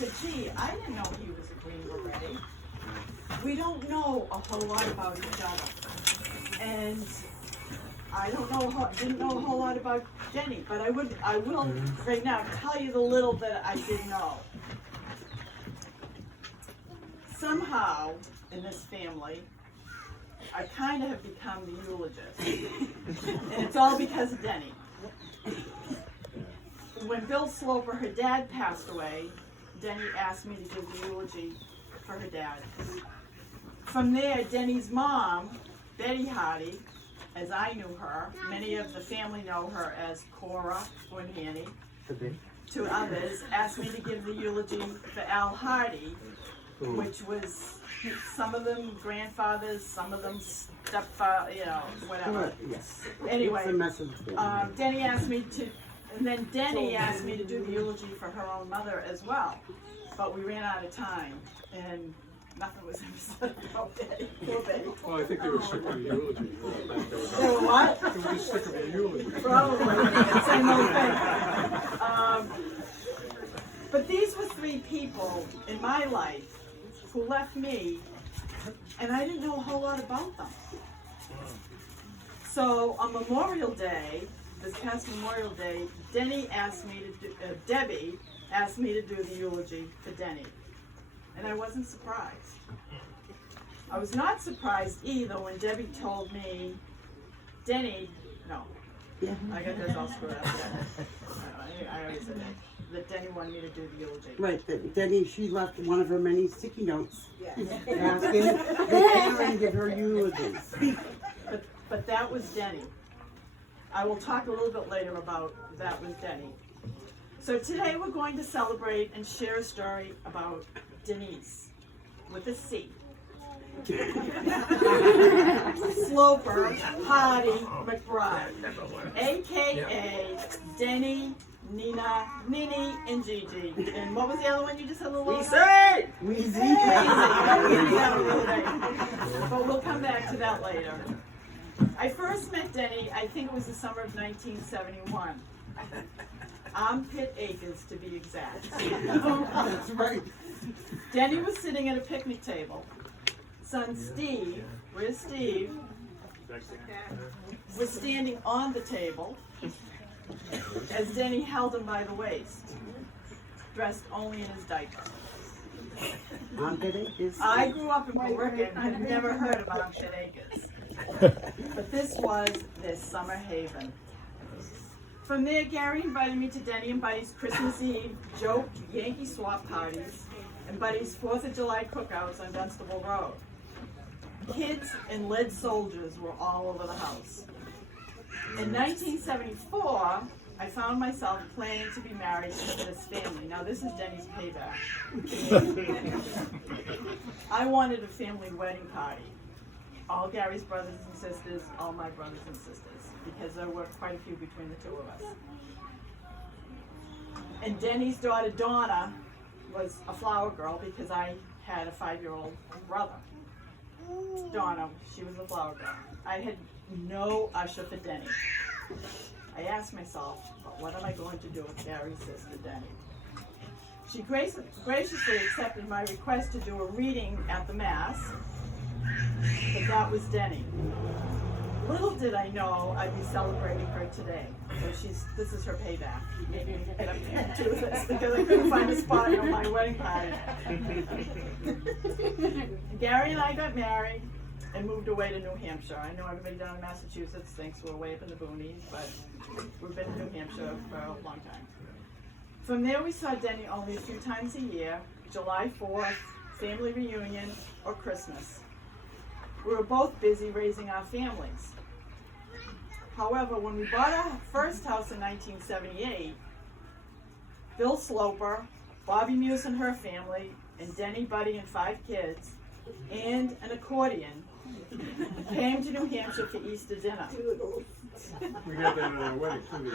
said, gee, I didn't know he was a Green Beret. We don't know a whole lot about each other. And I didn't know a whole lot about Denny, but I will right now tell you the little that I did know. Somehow, in this family, I kind of have become the eulogist. And it's all because of Denny. When Bill Sloper, her dad, passed away, Denny asked me to give the eulogy for her dad. From there, Denny's mom, Betty Hardy, as I knew her, many of the family know her as Cora or Nanny, to others, asked me to give the eulogy for Al Hardy, which was some of them grandfathers, some of them stepfather, whatever. Yes. Anyway, Denny asked me to, and then Denny asked me to do the eulogy for her own mother as well. But we ran out of time, and nothing was ever said about Betty. Poor Betty. Well, I think they were sick of the eulogy. They were what? They were just sick of the eulogy. Probably. Same old thing. But these were three people in my life who left me, and I didn't know a whole lot about them. So on Memorial Day, this past Memorial Day, Debbie asked me to do the eulogy for Denny, and I wasn't surprised. I was not surprised either when Debbie told me, I got this all screwed up. I already said that Denny wanted me to do the eulogy. Right, Denny, she left one of her many sticky notes asking that Karen give her eulogies. But that was Denny. I will talk a little bit later about that was Denny. So today we're going to celebrate and share a story about Denise with a C. Sloper Hardy McBride, aka Denny, Nina, Nini, and Gigi. And what was the other one you just had a little Weezy. But we'll come back to that later. I first met Denny, I think it was the summer of 1971. Armpit Acres, to be exact. That's right. Denny was sitting at a picnic table. Son Steve, where's Steve, was standing on the table as Denny held him by the waist, dressed only in his diaper. I grew up in Billerica and had never heard of Armpit Acres. But this was their summer haven. From there, Gary invited me to Denny and Buddy's Christmas Eve joked Yankee swap parties and Buddy's 4th of July cookouts on Dunstable Road. Kids and lead soldiers were all over the house. In 1974, I found myself planning to be married to this family. Now this is Denny's payback. I wanted a family wedding party. All Gary's brothers and sisters, all my brothers and sisters, because there were quite a few between the two of us. And Denny's daughter Donna was a flower girl because I had a 5-year-old brother. Donna, she was a flower girl. I had no usher for Denny. I asked myself, what am I going to do with Gary's sister Denny? She graciously accepted my request to do a reading at the Mass, but that was Denny. Little did I know I'd be celebrating her today. So this is her payback. Maybe we can get up there and do this because I couldn't find a spot on my wedding party. Gary and I got married and moved away to New Hampshire. I know everybody down in Massachusetts thinks we're way up in the boonies, but we've been in New Hampshire for a long time. From there we saw Denny only a few times a year, July 4th, family reunion, or Christmas. We were both busy raising our families. However, when we bought our first house in 1978, Bill Sloper, Bobby Muse and her family, and Denny, Buddy, and 5 kids, and an accordion, came to New Hampshire for Easter dinner. We had that at our wedding too.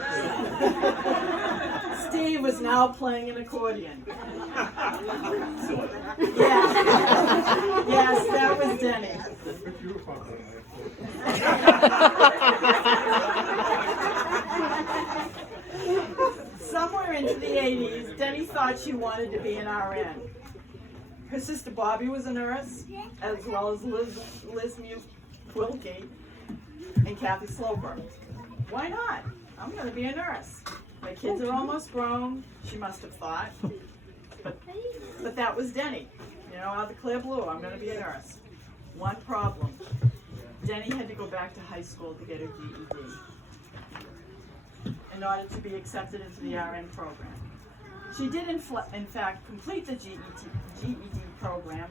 Steve was now playing an accordion. Yes, that was Denny. somewhere into the 80s, Denny thought she wanted to be an RN. Her sister Bobby was a nurse, as well as Liz Wilkie and Kathy Sloper. Why not? I'm going to be a nurse. My kids are almost grown, she must have thought. But that was Denny. You know, out of the clear blue, I'm going to be a nurse. One problem. Denny had to go back to high school to get her GED in order to be accepted into the RN program. She did in fact complete the GED program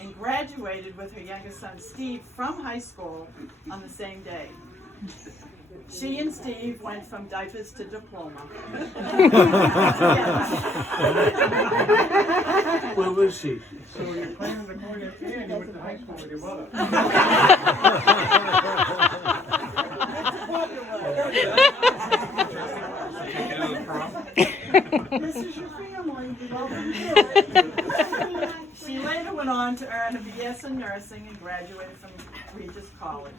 and graduated with her youngest son Steve from high school on the same day. She and Steve went from diapers to diploma. Where was she? So you're planning to go to and you went to high school with your mother. This is your family. She later went on to earn a BS in nursing and graduated from Regis College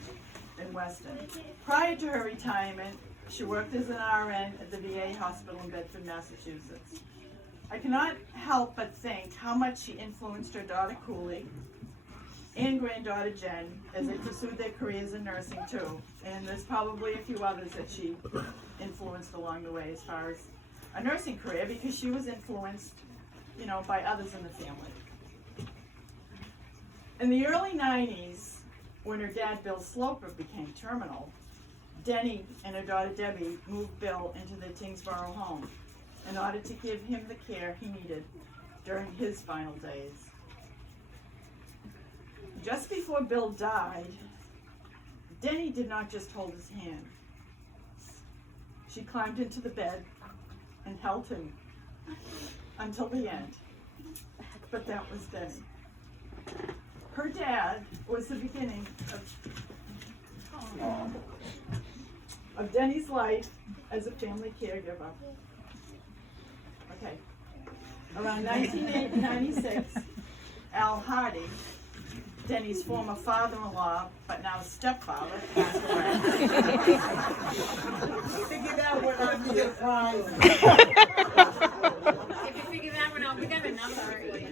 in Weston. Prior to her retirement, she worked as an RN at the VA hospital in Bedford, Massachusetts. I cannot help but think how much she influenced her daughter Cooley and granddaughter Jen as they pursued their careers in nursing too. And there's probably a few others that she influenced along the way as far as a nursing career, because she was influenced, you know, by others in the family. In the early 90s, when her dad, Bill Sloper, became terminal, Denny and her daughter Debbie moved Bill into the Tingsboro home in order to give him the care he needed during his final days. Just before Bill died, Denny did not just hold his hand. She climbed into the bed and held him until the end. But that was Denny. Her dad was the beginning of Denny's life as a family caregiver. Okay. Around 1996, Al Hardy, Denny's former father-in-law, but now stepfather, passed away. Figure that one out, be surprised. If you figure that one out, we got a number for you.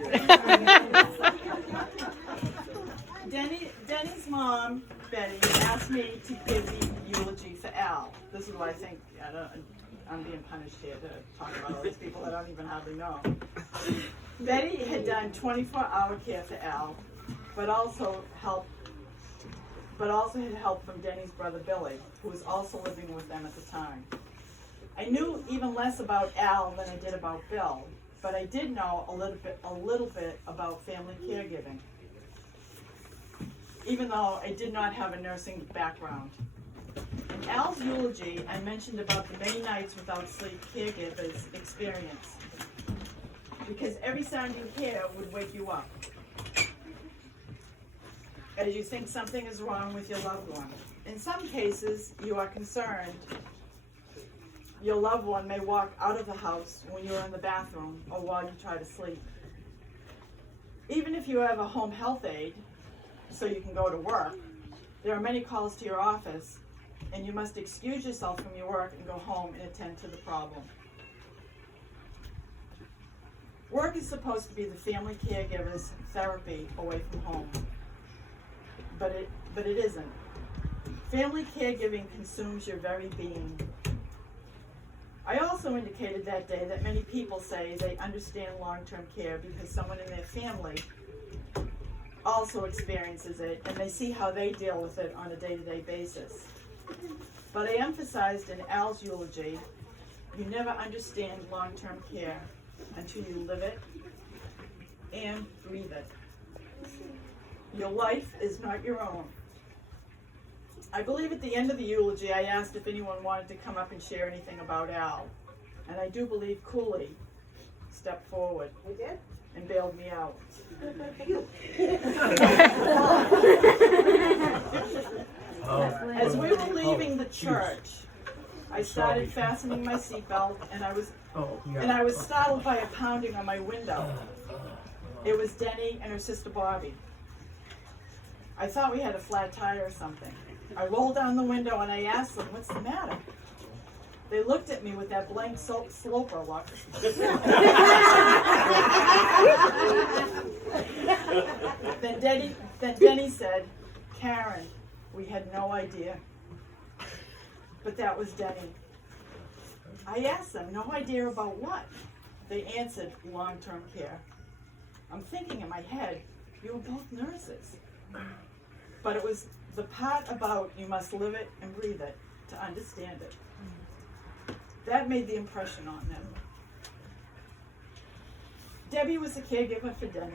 Denny's mom, Betty, asked me to give the eulogy for Al. This is what I think. I'm being punished here to talk about all these people that I don't even hardly know. Betty had done 24-hour care for Al, but also had help from Denny's brother Billy, who was also living with them at the time. I knew even less about Al than I did about Bill, but I did know a little bit about family caregiving, even though I did not have a nursing background. In Al's eulogy, I mentioned about the many nights without sleep caregivers experience, because every sound you hear would wake you up, as you think something is wrong with your loved one. In some cases, you are concerned your loved one may walk out of the house when you're in the bathroom or while you try to sleep. Even if you have a home health aide, so you can go to work, there are many calls to your office, and you must excuse yourself from your work and go home and attend to the problem. Work is supposed to be the family caregiver's therapy away from home, but it isn't. Family caregiving consumes your very being. I also indicated that day that many people say they understand long-term care because someone in their family also experiences it, and they see how they deal with it on a day-to-day basis. But I emphasized in Al's eulogy, you never understand long-term care until you live it and breathe it. Your life is not your own. I believe at the end of the eulogy, I asked if anyone wanted to come up and share anything about Al. And I do believe Cooley stepped forward. I did? And bailed me out. As we were leaving the church, I started fastening my seatbelt, and I was startled by a pounding on my window. It was Denny and her sister Bobby. I thought we had a flat tire or something. I rolled down the window and I asked them, "What's the matter?" They looked at me with that blank sloper look. Then Denny said, Karen, we had no idea. But that was Denny. I asked them, no idea about what? They answered, long-term care. I'm thinking in my head, you were both nurses. But it was the part about you must live it and breathe it to understand it. That made the impression on them. Debbie was a caregiver for Denny.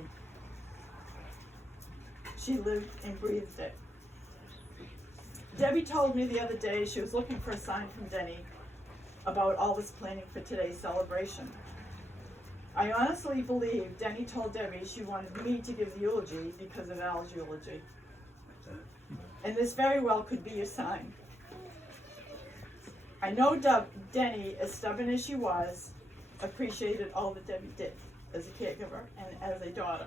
She lived and breathed it. Debbie told me the other day she was looking for a sign from Denny about all this planning for today's celebration. I honestly believe Denny told Debbie she wanted me to give the eulogy because of Al's eulogy. And this very well could be your sign. I know Denny, as stubborn as she was, appreciated all that Debbie did as a caregiver and as a daughter.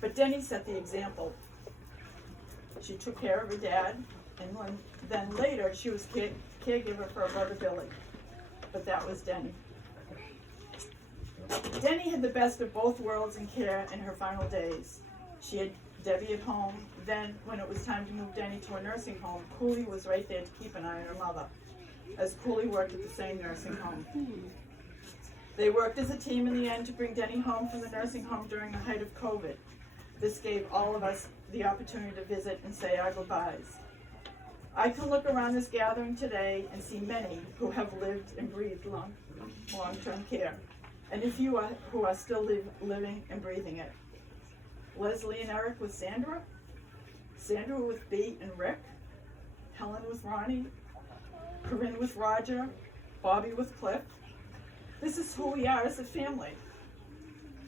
But Denny set the example. She took care of her dad, and then later she was caregiver for her brother Billy. But that was Denny. Denny had the best of both worlds in care in her final days. She had Debbie at home. Then, when it was time to move Denny to a nursing home, Cooley was right there to keep an eye on her mother, as Cooley worked at the same nursing home. They worked as a team in the end to bring Denny home from the nursing home during the height of COVID. This gave all of us the opportunity to visit and say our goodbyes. I can look around this gathering today and see many who have lived and breathed long-term care, and a few who are still living and breathing it. Leslie and Eric with Sandra, Sandra with Bea and Rick, Helen with Ronnie, Corinne with Roger, Bobby with Cliff. This is who we are as a family.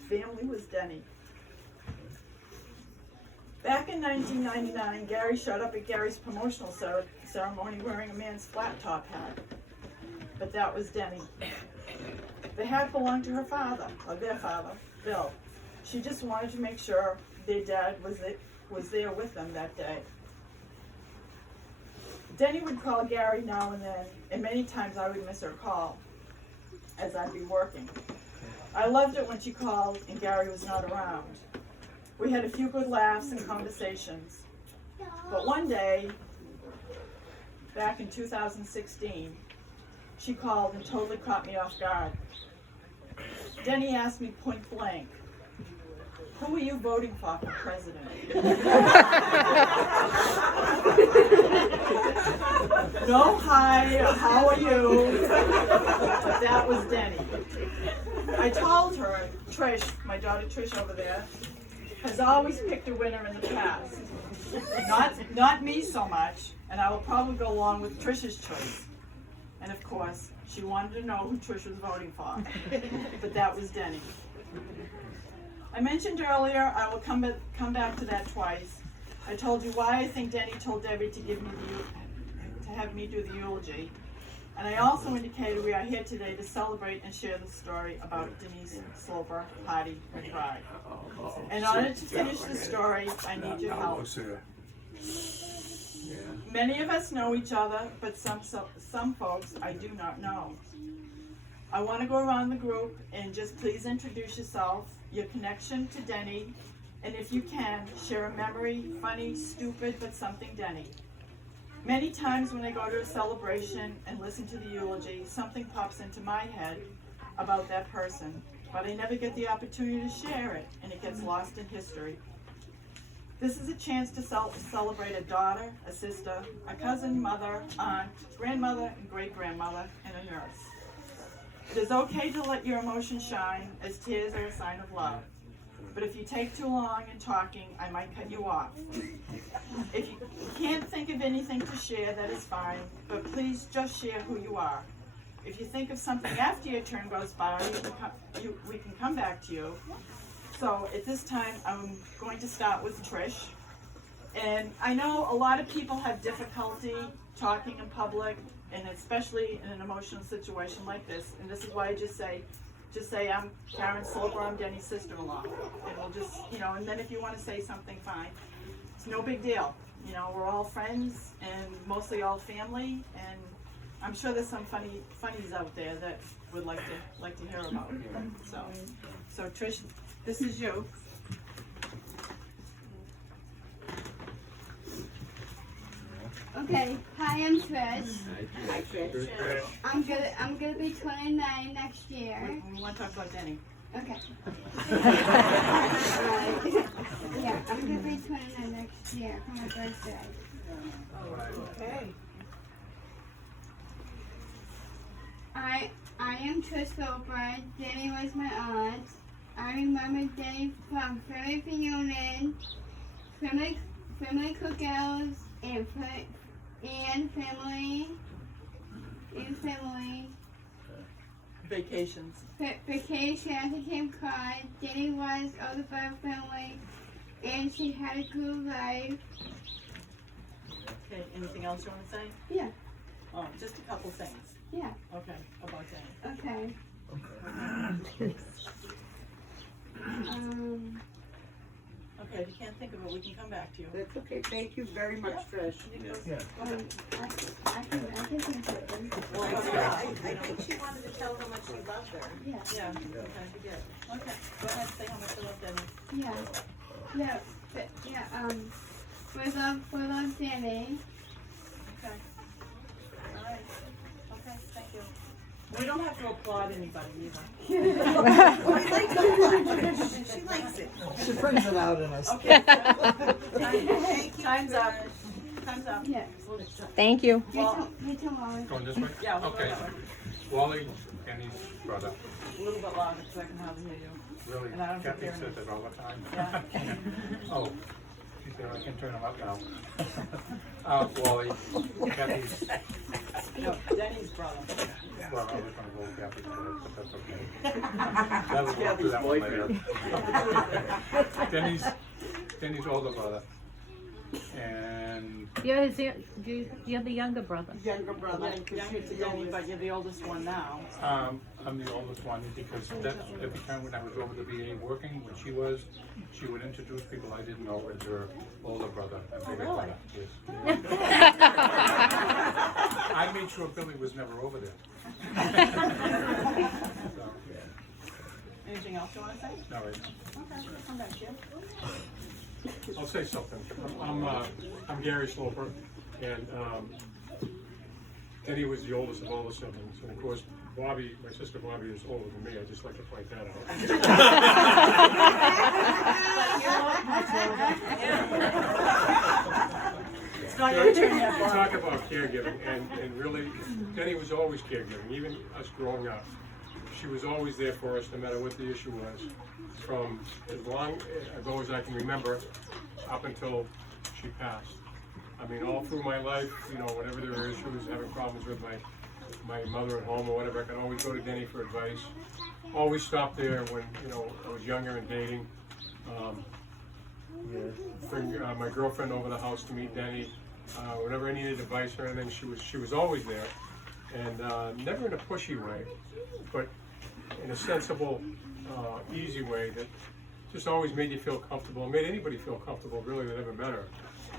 Family was Denny. Back in 1999, Gary showed up at Gary's promotional ceremony wearing a man's flat top hat. But that was Denny. The hat belonged to her father, or their father, Bill. She just wanted to make sure their dad was there with them that day. Denny would call Gary now and then, and many times I would miss her call, as I'd be working. I loved it when she called and Gary was not around. We had a few good laughs and conversations. But one day, back in 2016, she called and totally caught me off guard. Denny asked me point blank, who are you voting for president? No hi, how are you? That was Denny. I told her, Trish, my daughter Trish over there, has always picked a winner in the past. Not me so much, and I will probably go along with Trish's choice. And of course, she wanted to know who Trish was voting for. But that was Denny. I mentioned earlier, I will come back to that twice. I told you why I think Denny told Debbie to have me do the eulogy. And I also indicated we are here today to celebrate and share the story about Denise Sloper, Patty, and Cry. In order to finish the story, I need your help. Many of us know each other, but some folks I do not know. I want to go around the group and just please introduce yourself, your connection to Denny, and if you can, share a memory, funny, stupid, but something Denny. Many times when I go to a celebration and listen to the eulogy, something pops into my head about that person, but I never get the opportunity to share it, and it gets lost in history. This is a chance to celebrate a daughter, a sister, a cousin, mother, aunt, grandmother, and great-grandmother, and a nurse. It is okay to let your emotions shine, as tears are a sign of love. But if you take too long in talking, I might cut you off. If you can't think of anything to share, that is fine, but please just share who you are. If you think of something after your turn goes by, we can come back to you. So at this time, I'm going to start with Trish. And I know a lot of people have difficulty talking in public, and especially in an emotional situation like this. And this is why I just say, I'm Karen Sloper, I'm Denny's sister-in-law. And we'll just, and then if you want to say something, fine. It's no big deal. We're all friends and mostly all family, and I'm sure there's some funnies out there that would like to hear about. So Trish, this is you. Okay, hi, I'm Trish. Hi, Trish. I'm gonna be 29 next year. We want to talk about Denny. Okay. Yeah, I'm gonna be 29 next year for my birthday. Okay. I am Trish Goldberg. Denny was my aunt. I remember Denny from family reunion, family cookouts, and family Vacations. vacation at Cape Cod. Denny was of the Bob family, and she had a good life. Okay, anything else you want to say? Yeah, Oh, just a couple things. yeah, Okay, about Denny. okay. Okay, if you can't think of it, we can come back to you. That's okay. Thank you very much, Trish. I can think of it. I think she wanted to tell how much she loved her. Yeah, Yeah, okay, we did. Okay, go ahead, say how much you love Denny. we love Denny. Okay. All right. Okay, thank you. We don't have to applaud anybody either. We like to watch her. She likes it. She brings it out in us. Okay. Thank you. Time's up. Time's up. Yeah. Thank you. You tell Molly. Going this way? Yeah, we'll go Okay. that way. Wally, Denny's brother. A little bit louder because I can hardly hear you. Really, And I don't Kathy hear says it all the time. Yeah. Oh, she said I can turn them up now. Wally, Kathy's, No, Denny's brother. well, I was gonna go with Kathy's brother, but that's okay. That'll go through that one later. Denny's older brother. And You're the younger brother. Younger brother. Younger to Denny, but you're the oldest one now. I'm the oldest one because that's every time when I was over the VA working, when she would introduce people I didn't know as her older brother and bigger brother. Yes. I made sure Billy was never over there. So, Anything else you want to say? no, right. Okay, we'll come back to you. I'll say something. I'm Gary Sloper, and Denny was the oldest of all the siblings, and of course, Bobby, my sister Bobby, is older than me. I just like to point that out. It's not your turn yet, Bob. Talk about caregiving, and really, Denny was always caregiving, even us growing up. She was always there for us, no matter what the issue was, from as long ago as I can remember, up until she passed. I mean, all through my life, you know, whenever there were issues, having problems with my mother at home or whatever, I could always go to Denny for advice. Always stopped there when, you know, I was younger and dating. Bring my girlfriend over the house to meet Denny. Whenever I needed advice or anything, she was always there. And never in a pushy way, but in a sensible, easy way that just always made you feel comfortable, made anybody feel comfortable really that ever met her.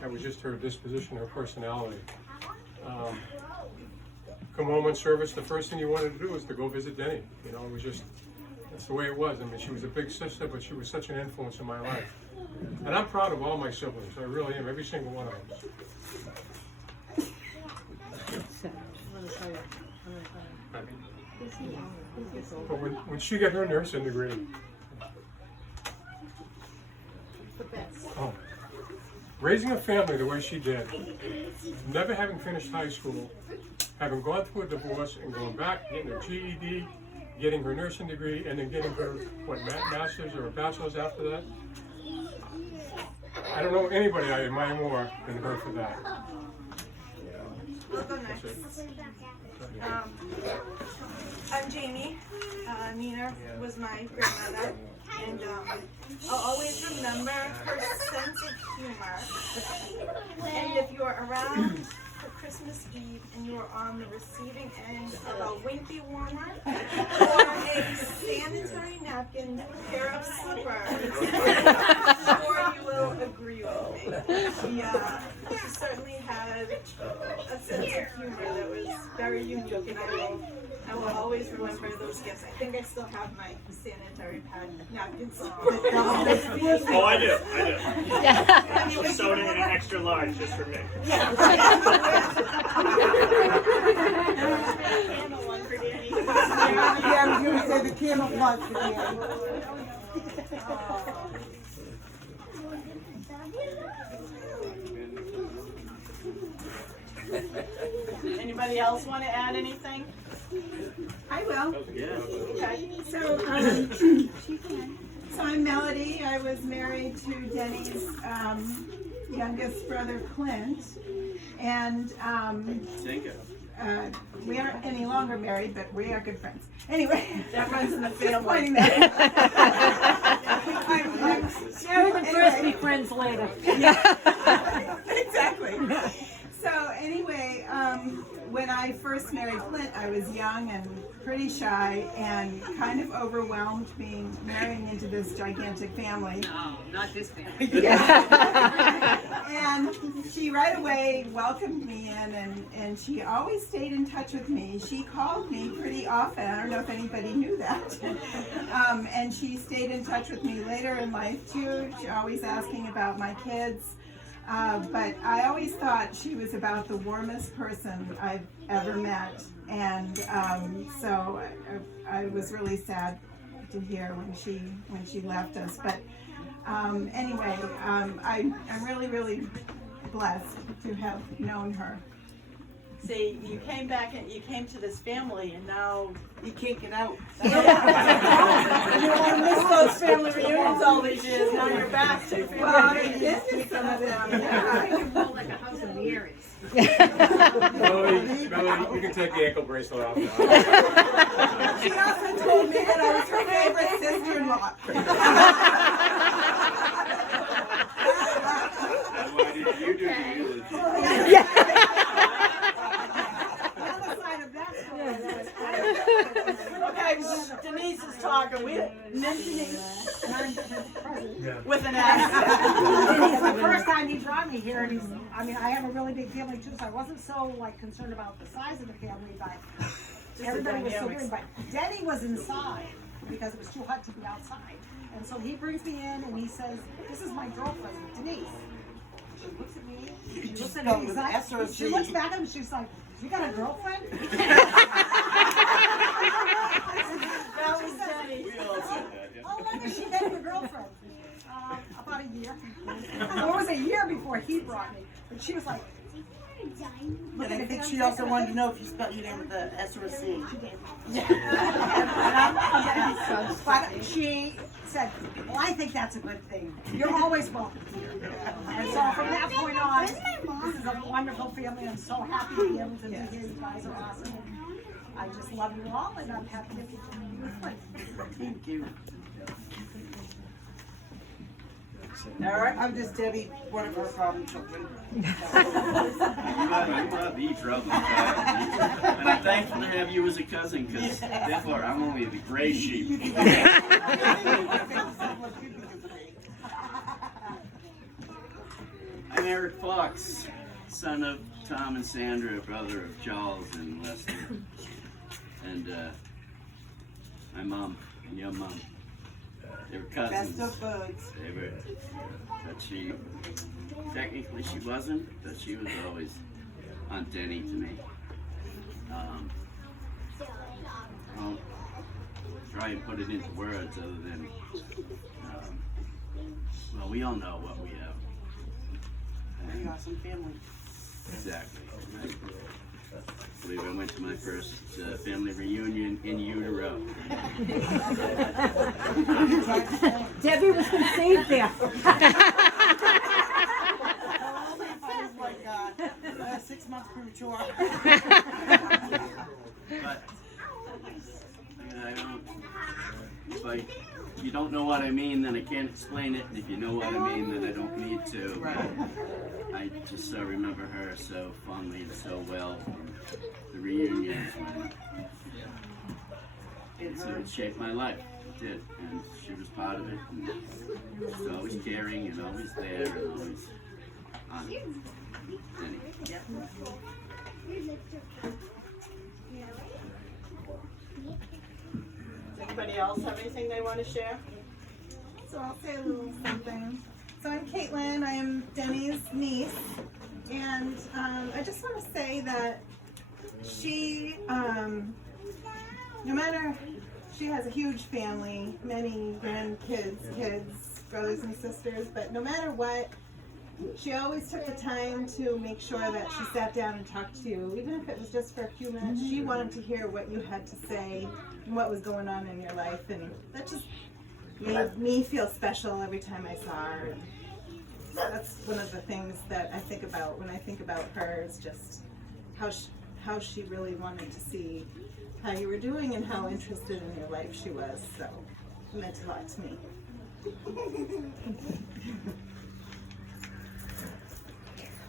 That was just her disposition, her personality. Come home on service, the first thing you wanted to do was to go visit Denny. You know, it was just, that's the way it was. I mean, she was a big sister, but she was such an influence in my life. And I'm proud of all my siblings, I really am, every single one of them. But when she got her nursing degree, oh, raising a family the way she did, never having finished high school, having gone through a divorce and going back, getting her GED, getting her nursing degree, and then getting her, master's or a bachelor's after that. I don't know anybody I admire more than her for that. I'll go next. I'm Jamie. Nina was my grandmother, and I'll always remember her sense of humor. And if you're around for Christmas Eve and you are on the receiving end of a wimpy warmer or a sanitary napkin, pair of slippers, I'm sure you will agree with me. She certainly had a sense of humor that was very unique, and I will always remember those gifts. I think I still have my sanitary pad napkins. Oh, I do. A soda and an extra large just for me. Candle one for Danny. Yeah, I was gonna say the camouflage for Danny. Anybody else want to add anything? I will. Yeah. Okay. So I'm Melody. I was married to Denny's youngest brother, Clint. And we aren't any longer married, but we are good friends. Anyway, That runs in the just family. pointing that out. First, be friends later. Exactly. So anyway, when I first married Clint, I was young and pretty shy and kind of overwhelmed being marrying into this gigantic family. No, not this family. And she right away welcomed me in, and she always stayed in touch with me. She called me pretty often. I don't know if anybody knew that. And she stayed in touch with me later in life too. She always asking about my kids. But I always thought she was about the warmest person I've ever met. And so I was really sad to hear when she left us. But anyway, I'm really, really blessed to have known her. See, you came back and you came to this family, and now You can't get out. you want to miss those family reunions all these years. Now you're back to family Well, reunions. this is some of them. More like a house of mirrors. Melody, you can take the ankle bracelet off now. She also told me that I was her favorite sister-in-law. Why did you do you? Okay, Denise is talking. We mentioning with an accent. The first time he brought me here, and I have a really big family too, so I wasn't so concerned about the size of the family, but everybody was so good. But Denny was inside because it was too hot to be outside, and so he brings me in and he says, "This is my girlfriend, Denise." She looks at me. She looks at me. with an S or a She C? looks back at him. She's like, "You got a girlfriend?" That was Denny. We all said that, yeah. Oh, when did she get your girlfriend? About a year. Well, it was a year before he brought me. But she was like, And I think she also wanted to know if you spelled your name with a S or a C. but she said, well, I think that's a good thing. You're always welcome here. And so from that point on, this is a wonderful family. I'm so happy to be able to be here. You guys are awesome. I just love you all, and I'm happy to be here. Thank you. All right. I'm just Debbie, one of her problem children. You are the trouble child. And I'm thankful to have you as a cousin, because therefore I'm only the gray sheep. I'm Eric Fox, son of Tom and Sandra, brother of Charles and Leslie. And my mom and your mom. They were cousins. Best of buds. They were, but technically she wasn't, but she was always Aunt Denny to me. I'll try and put it into words other than, well, we all know what we have. Pretty awesome family. Exactly. I believe I went to my first family reunion in utero. Debbie was conceived there. Oh my God. 6 months premature. But I don't. If you don't know what I mean, then I can't explain it. And if you know what I mean, then I don't need to. But I just remember her so fondly and so well from the reunions. So it shaped my life. It did, and she was part of it. And she was always caring and always there and always on. Denny. Anybody else have anything they want to share? So I'll say a little something. So I'm Caitlin, I am Denny's niece, and I just want to say that she, no matter, she has a huge family, many grandkids, kids, brothers and sisters, but no matter what, she always took the time to make sure that she sat down and talked to you, even if it was just for a few minutes. She wanted to hear what you had to say and what was going on in your life, and that just made me feel special every time I saw her. That's one of the things that I think about when I think about her, is just how she really wanted to see how you were doing and how interested in your life she was. So it meant a lot to me.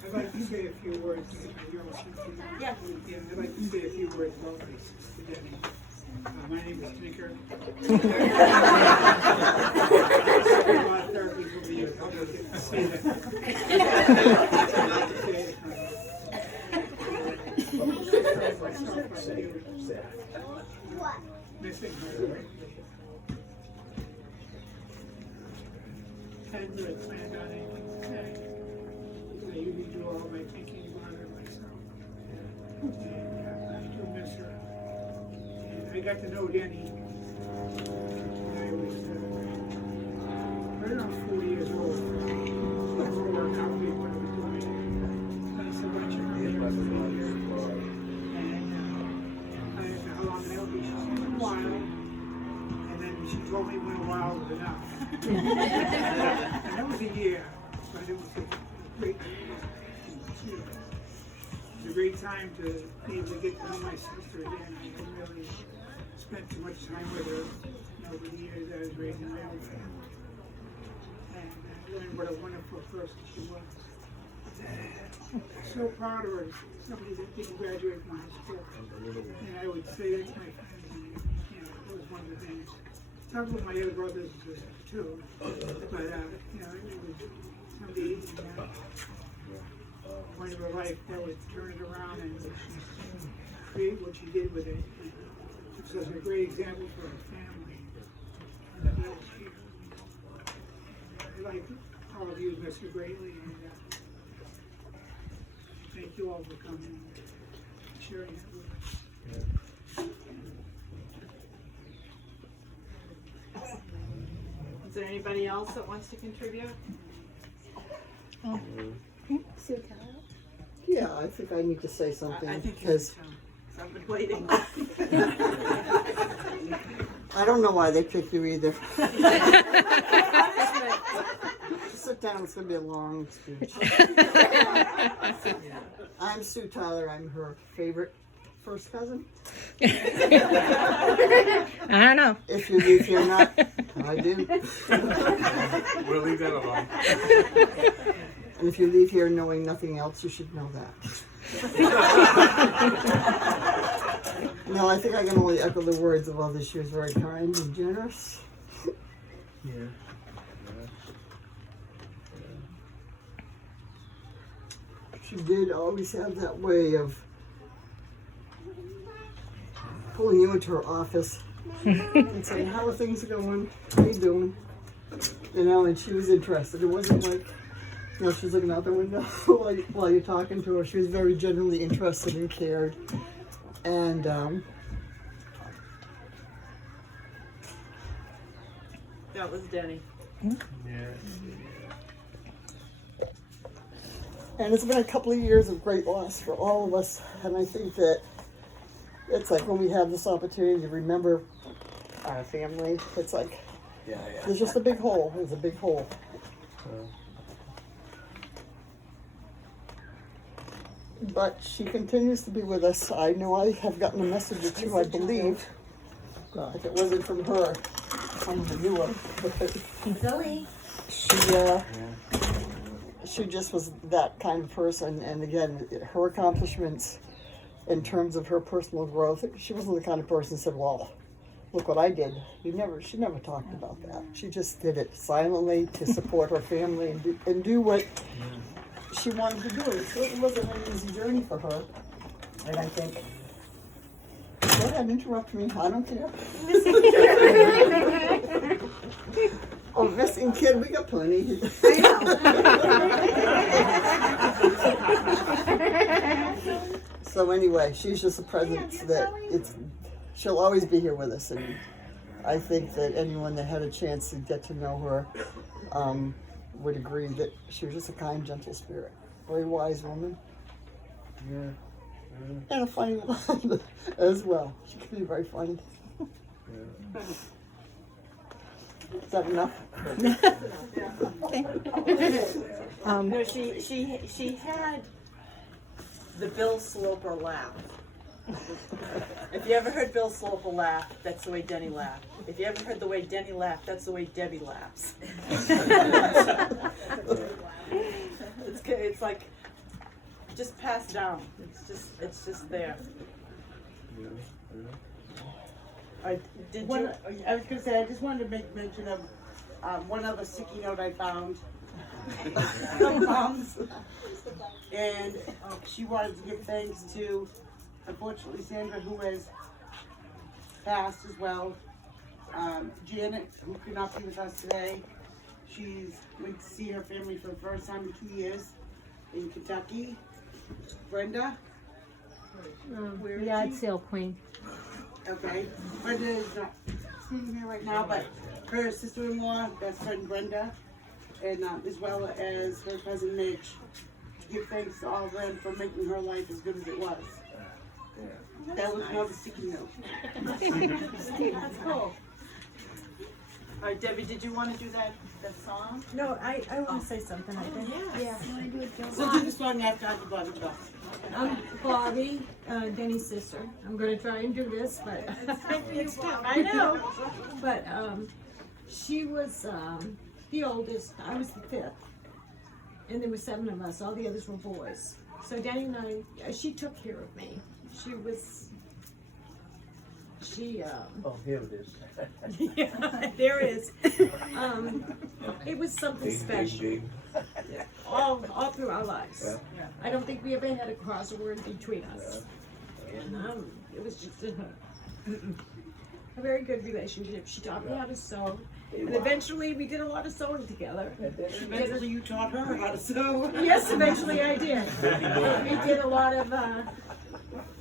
I'd like to say a few words. Yeah. I'd like to say a few words about my sister Denny. My name is Tinker. A lot of therapy for me. I'll get to say that. Missing her. Hadn't really planned on anything today. I usually do all my thinking about her myself. And I do miss her. And I got to know Denny when I was right around 40 years old. Before working out with what I was doing. I used to watch her here. And I didn't know how long that'll be. She said, a while. And then she told me when a while was enough. And that was a year. But it was great. It's a great time to be able to get to know my sister again. I haven't really spent too much time with her over the years I was raising my own family. And I learned what a wonderful person she was. I'm so proud of her, somebody that didn't graduate from high school. And I would say that to my friends, and, that was one of the things. Talk with my other brothers and sisters too. But, it was somebody in point of her life that would turn it around and create what she did with it. It was a great example for her family. That was here. I like all of you, miss her greatly, and thank you all for coming and sharing it with us. Is there anybody else that wants to contribute? Yeah, I think I need to say something. I think because I've been waiting. I don't know why they picked you either. Sit down, it's going to be a long speech. I'm Sue Tyler, I'm her favorite first cousin. I don't know. If you leave here not, I do. We'll leave that alone. And if you leave here knowing nothing else, you should know that. No, I think I can only echo the words of others. She was very kind and generous. Yeah. She did always have that way of pulling you into her office and saying, how are things going? How are you doing? And she was interested. It wasn't like, she's looking out the window while you're talking to her. She was very genuinely interested and cared. And That was Denny. Yeah. And it's been a couple of years of great loss for all of us. And I think that it's like when we have this opportunity to remember our family, it's like, there's just a big hole. There's a big hole. But she continues to be with us. I know I have gotten a message or two, I believe. If it wasn't from her, someone knew her. Zoe. She just was that kind of person. And again, her accomplishments in terms of her personal growth, she wasn't the kind of person who said, well, look what I did. She never talked about that. She just did it silently to support her family and do what she wanted to do. So it wasn't an easy journey for her. And I think, ahead, interrupt me. I don't care. Oh, missing kid, we got plenty. So anyway, she's just a presence that she'll always be here with us, and I think that anyone that had a chance to get to know her would agree that she was just a kind, gentle spirit, very wise woman, and a funny one as well. She could be very funny. Is that enough? No, she had the Bill Sloper laugh. If you ever heard Bill Sloper laugh, that's the way Denny laughed. If you ever heard the way Denny laughed, that's the way Debbie laughs. It's like just passed down. It's just there. I was gonna say, I just wanted to make mention of one other sticky note I found from Mom's, and she wanted to give thanks to, unfortunately, Sandra, who has passed as well. Janet, who could not be with us today. She's went to see her family for the first time in 2 years in Kentucky. Brenda. Where is Yard she? sale queen. Okay, Brenda is not sitting here right now, but her sister-in-law, best friend Brenda, and as well as her cousin Mitch, give thanks to all of them for making her life as good as it was. That was another sticky note. That's cool. All right, Debbie, did you want to do that song? No, I want to say something, I think. Yeah. So do the song after I do Bobby Jones. I'm Bobby, Denny's sister. I'm going to try and do this, but it's tough. I know. But she was the oldest. I was the fifth. And there were 7 of us. All the others were boys. So Denny and I, she took care of me. Oh, here it is. Yeah, there is. It was something special. All through our lives. Yeah. I don't think we ever had a crossword between us. And it was just a very good relationship. She taught me how to sew. And eventually we did a lot of sewing together. Eventually you taught her how to sew. Yes, eventually I did. We did a lot of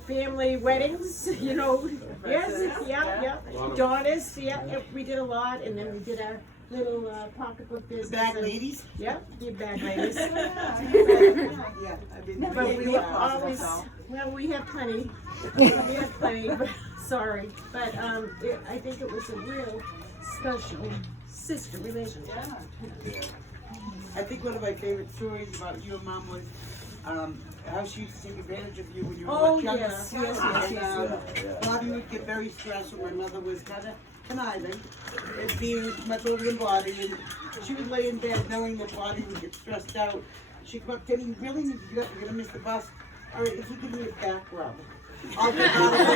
family weddings, you know. Yes, yeah. Daughters, yeah. We did a lot, and then we did our little pocketbook business. Bag ladies? Yeah, did bag ladies. Yeah, I've been But we always, well, we have plenty. We have plenty, but, sorry. But I think it was a real special sister relationship. I think one of my favorite stories about you and Mom was how she used to take advantage of you when you were much younger. Yes. Bobby would get very stressed when my mother was kind of conniving, and being much older than Bobby, and she would lay in bed knowing that Bobby would get stressed out. She'd go, Denny, you really need to get up, you're going to miss the bus. All right, if you give me a back rub, I'll get out of bed.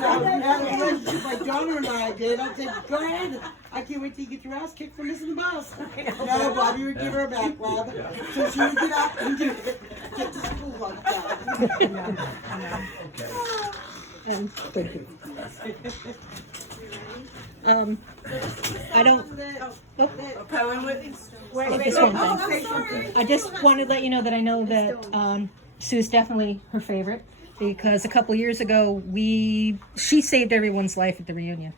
Now, if you had a relationship like Donna and I did, I'd say, go ahead. I can't wait till you get your ass kicked for missing the bus. No, Bobby would give her a back rub, so she would get up and get to school on time. And thank you. I don't. This one thing. I just wanted to let you know that I know that Sue's definitely her favorite, because a couple years ago she saved everyone's life at the reunion.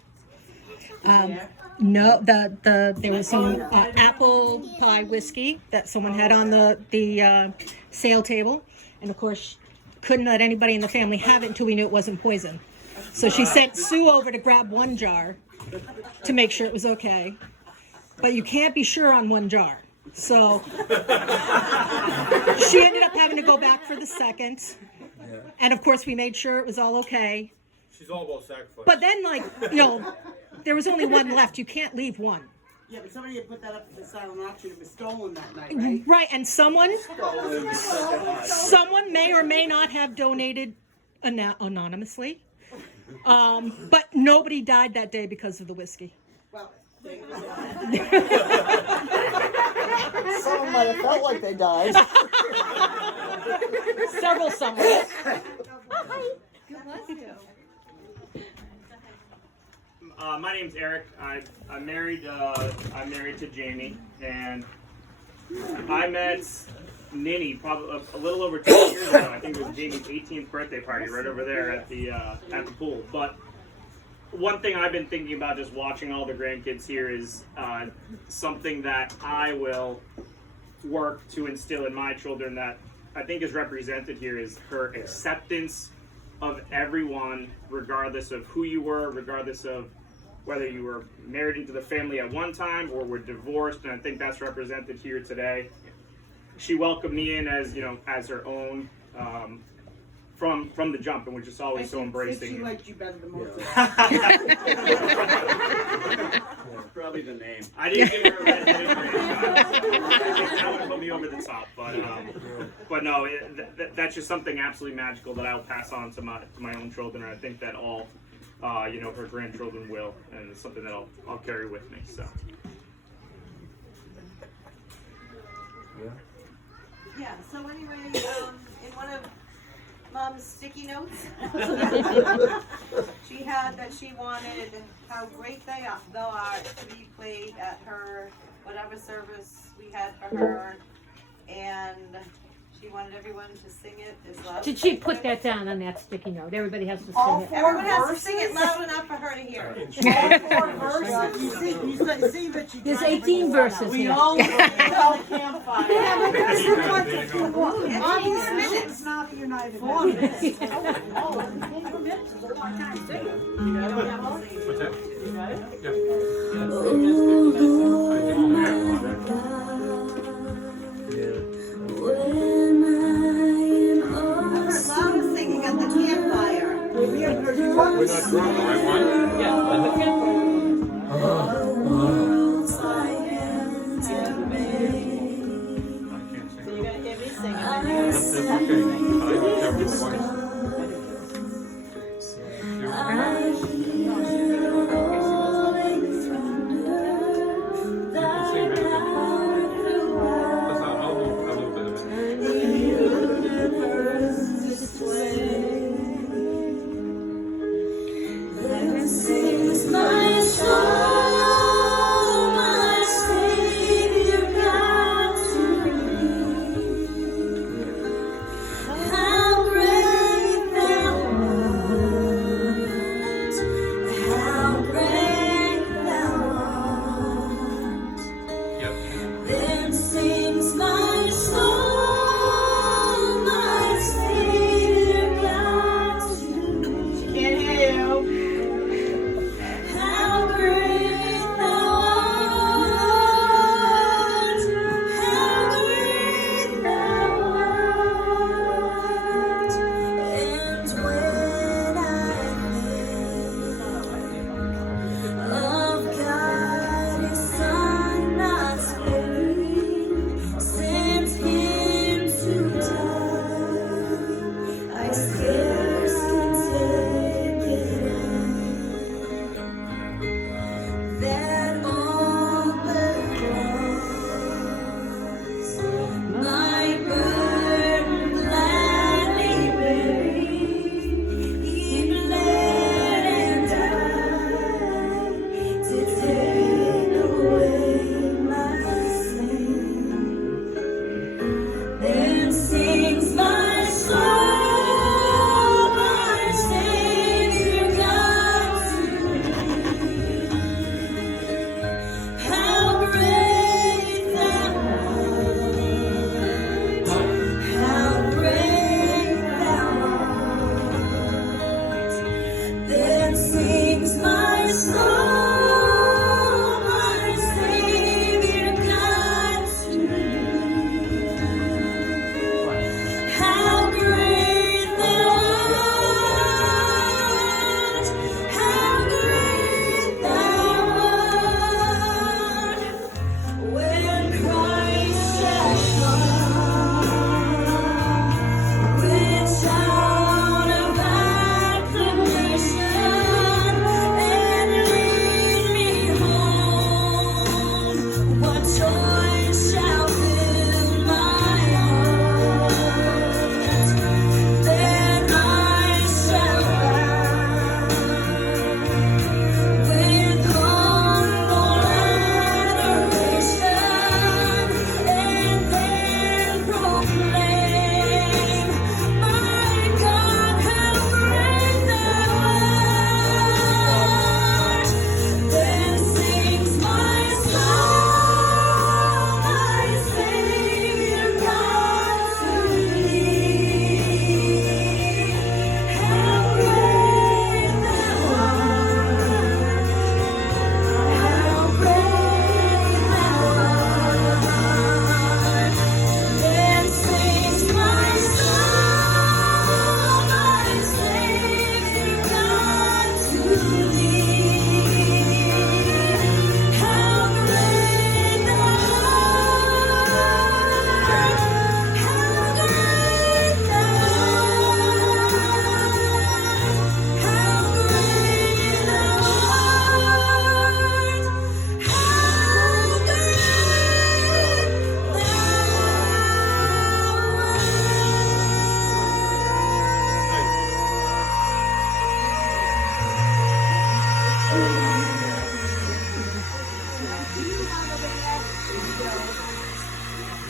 No, there was some apple pie whiskey that someone had on the sale table, and of course couldn't let anybody in the family have it until we knew it wasn't poison. So she sent Sue over to grab one jar to make sure it was okay, but you can't be sure on one jar. So she ended up having to go back for the second, and of course we made sure it was all okay. She's all about sacrifice. But then, there was only one left. You can't leave one. Yeah, but somebody had put that up for the silent auction. It was stolen that night, right? Right, and someone may or may not have donated anonymously, but nobody died that day because of the whiskey. Well, Someone might have felt like they died. Several someone. God bless you. My name's Eric. I'm married to Jamie, and I met Ninny probably a little over 2 years ago. I think it was Jamie's 18th birthday party right over there at the pool. But one thing I've been thinking about just watching all the grandkids here is something that I will work to instill in my children that I think is represented here is her acceptance of everyone, regardless of who you were, regardless of whether you were married into the family at one time or were divorced, and I think that's represented here today. She welcomed me in as, as her own from the jump, and was just always so embracing. She liked you better than most. Probably the name. I didn't give her a red-headed that would put me over the top, but no, that's just something absolutely magical that I'll pass on to my own children, and I think that all her grandchildren will, and it's something that I'll carry with me. So. Yeah, so anyway, in one of Mom's sticky notes, she had that she wanted how great they are to be played at her, whatever service we had for her, and she wanted everyone to sing it as loud. Did she put that down on that sticky note? Everybody has to All sing it. four Everyone has to verses? sing it loud enough for her to hear. All 4 verses? You see that you There's tried to 18 bring one verses out. here. All campfire. It's 4 minutes. It's not the United 4 Nations. minutes. What's that? You got it? Loud singing at the campfire. We're not drunk, right one? I can't sing. So you're gonna hear me sing it. That's okay. I don't have your voice.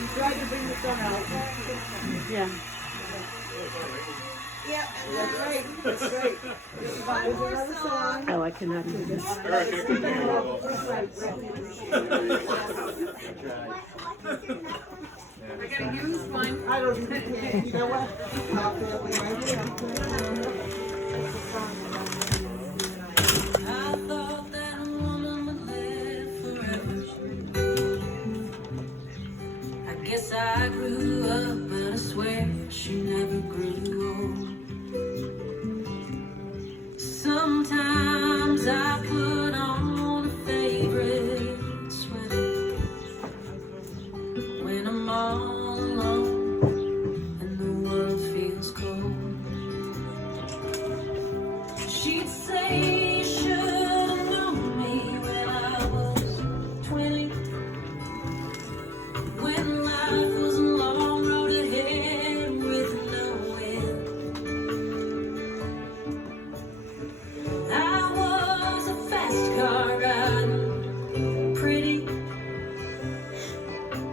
You tried to bring the sun out. Yeah. Yeah, That's right, that's right. one more song. Oh, I cannot do this. I gotta use one. I don't even, you know what? Our family right here. I thought that a woman would live forever. I guess I grew up, but I swear she never grew old. Sometimes I put on a favorite sweater when I'm all alone and the world feels cold. She'd say you should have known me when I was 20, when life was a long road ahead with no end. I was a fast car riding, pretty,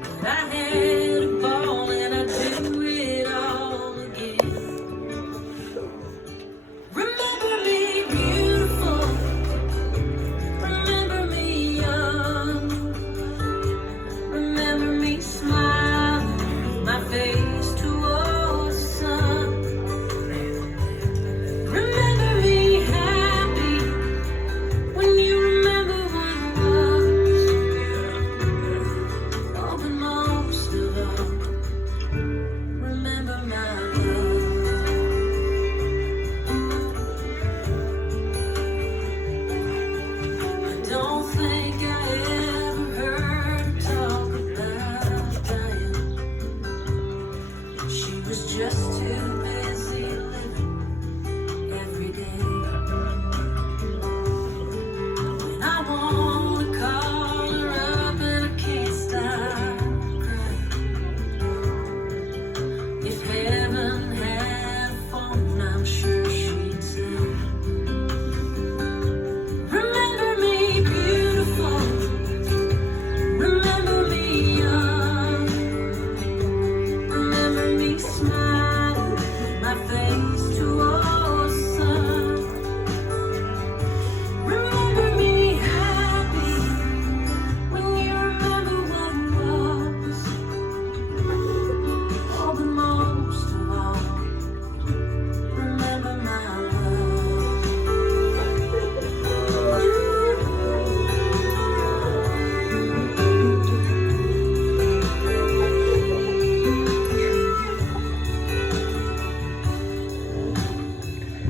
but I had a ball and I'd do it all again. Remember me beautiful, remember me young, remember me smiling, my face towards the sun. Remember me happy when you remember what was. Oh, but most of all, remember my love. I don't think I ever heard her talk about dying. She was just too busy living every day. When I wanna call her up and I can't stop crying. If heaven had a phone, I'm sure she'd say, remember me beautiful, remember me young, remember me smiling, my face towards the sun. Remember me happy when you remember what was. Oh, but most of all, remember my love.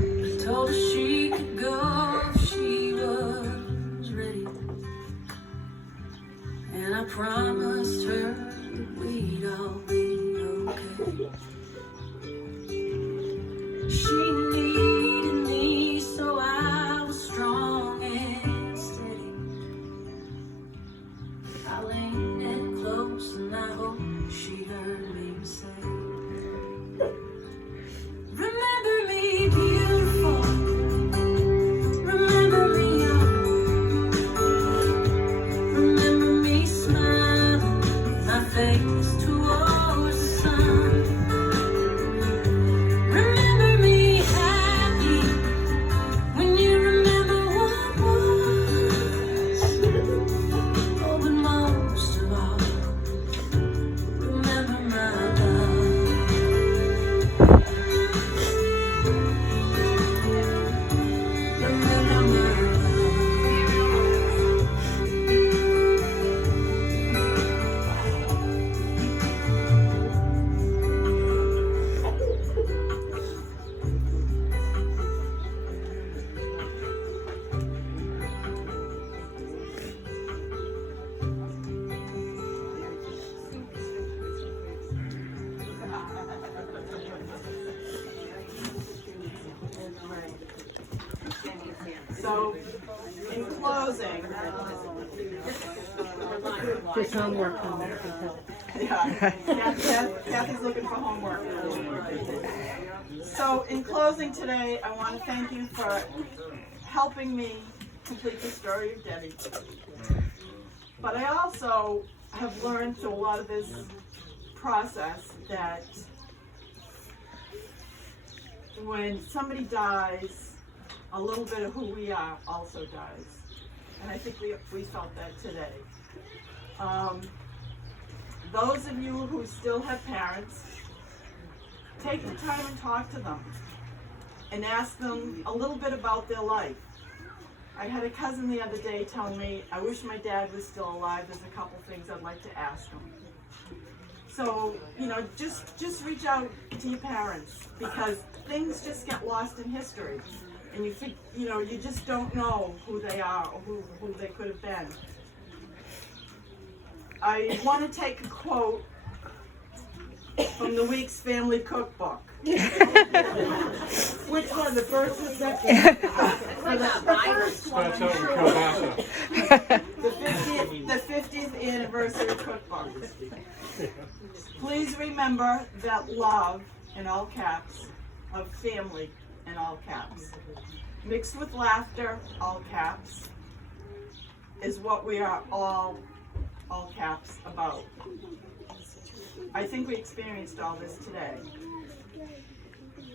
I told her she could go if she was ready, and I promised her that we'd all be okay. She needed me, so I was strong and steady. I leaned in close and I hope she heard me say, remember me beautiful, remember me young, remember me smiling, my face towards the sun. Remember me happy when you remember what was. Oh, but most of all, remember my love. Remember my love. So, in closing, Just homework. yeah, Kathy's looking for homework. So, in closing today, I want to thank you for helping me to complete the story of Denny. But I also have learned through a lot of this process that when somebody dies, a little bit of who we are also dies. And I think we felt that today. Those of you who still have parents, take the time and talk to them and ask them a little bit about their life. I had a cousin the other day tell me, I wish my dad was still alive. There's a couple things I'd like to ask him. So, you know, just reach out to your parents, because things just get lost in history. And you think, you know, you just don't know who they are or who they could have been. I want to take a quote from the week's family cookbook. Which one, the first or second? Starts out with kielbasa. The 50th anniversary cookbook. Please remember that love, in all caps, of family, in all caps, mixed with laughter, all caps, is what we are all caps, about. I think we experienced all this today.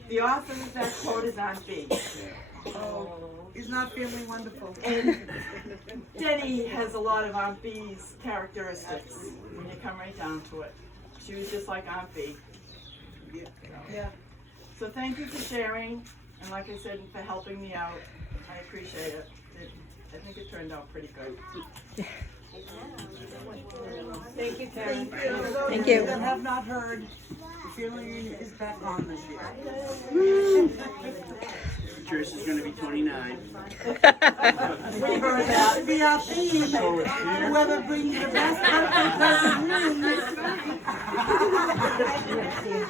The author of that quote is Aunt B. Oh, is not family wonderful? And Denny has a lot of Aunt B's characteristics when you come right down to it. She was just like Aunt B. Yeah. So thank you for sharing, and like I said, for helping me out. I appreciate it. I think it turned out pretty good. Thank you, Karen. Thank you. That have not heard, the family reunion is back on this year. Trish is gonna be 29. We heard that. That be our theme. So it's here. Whoever brings the best birthday present wins.